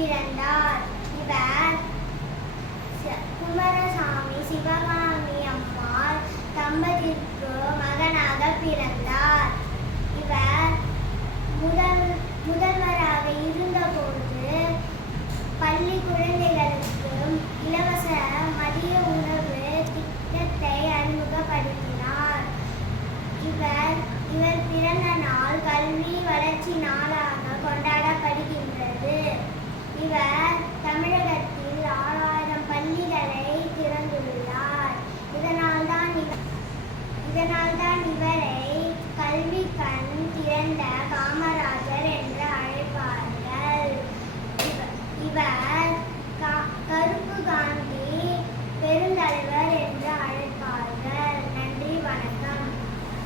பிறந்தார். இவர் குமாரசாமி சிவகாமி அம்மாள் தம்பதிக்கு மகனாக பிறந்தார். இவர் முதல்வராக இருந்தபோது பள்ளி குழந்தைகளுக்கு